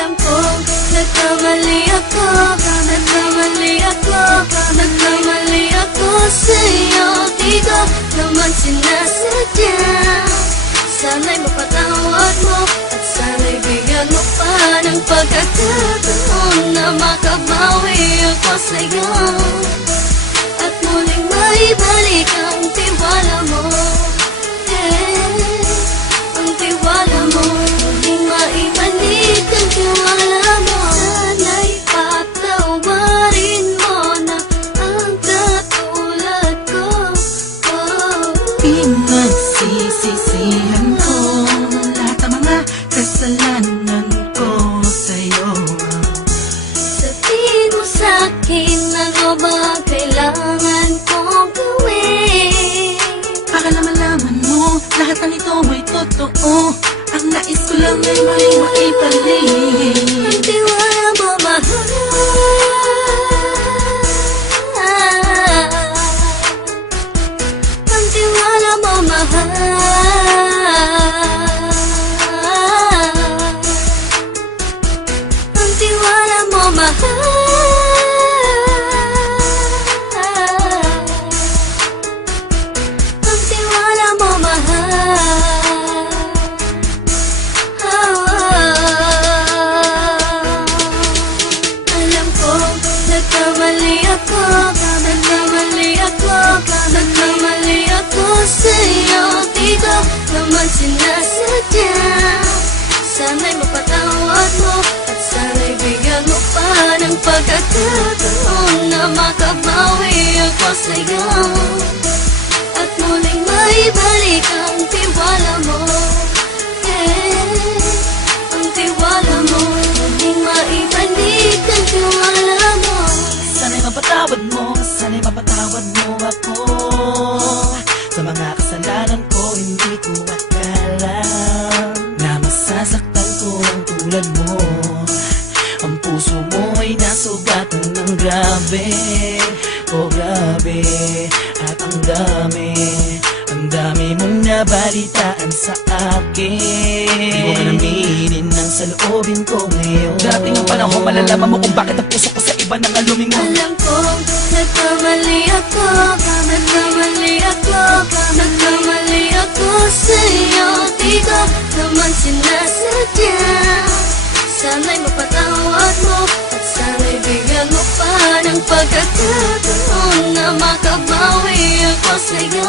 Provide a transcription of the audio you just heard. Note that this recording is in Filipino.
Alam kong nagkamali ako, nagkamali ako, nagkamali ako sa'yo. Di ko naman sinasadya. Sana'y mapatawad mo at sana'y bigyan mo pa ng pagkakataon na makabawi ako sa'yo at muling maibalik ang tiwala mo. Ang tiwala mo, muling maibalik ang tiwala mo. Sana'y patawarin mo na ang katulad ko. Pinagsisisihan ko lahat ng mga kasalanan ko sa'yo. Sabihin mo sa'kin ano ba kailangan kong gawin Para na malaman mo lahat na nito ay totoo. Ang nais ko lang ay muling maibalik ang tiwala mo, mahal. Ang tiwala mo, mahal. Ang tiwala mo, mahal. Ang tiwala mo, mahal. Alam ko, nagkamali ako, nagkamali ako, nagkamali ako sa'yo. Di ko naman sinasadya. Sana'y mapatawad mo at sana'y bigyan mo pa ng pagkakataon na makabawi ako sa'yo at muling maibalik ang tiwala mo. Ang tiwala mo, muling maibalik ang tiwala mo. Sana'y mapatawad mo, sana'y mapatawad mo ako sa mga kasalanan ko. Hindi ko akala na masasaktan ko ang tulad mo. Ang puso mo ay nasugatan ng grabe, oh grabe. At ang dami mong nabalitaan sa akin. Di ko aminin ang saloobin ko ngayon. Darating ang panahon, malalaman mo kung bakit ang puso ko sa iba nang alumingon. Alam kong nagkamali ako, nagkamali ako, nagkamali ako sa'yo. Di ko naman sinasadya. Sana'y mapatawad mo at sana'y bigyan mo pa ng pagkakataon na makabawi ako sa'yo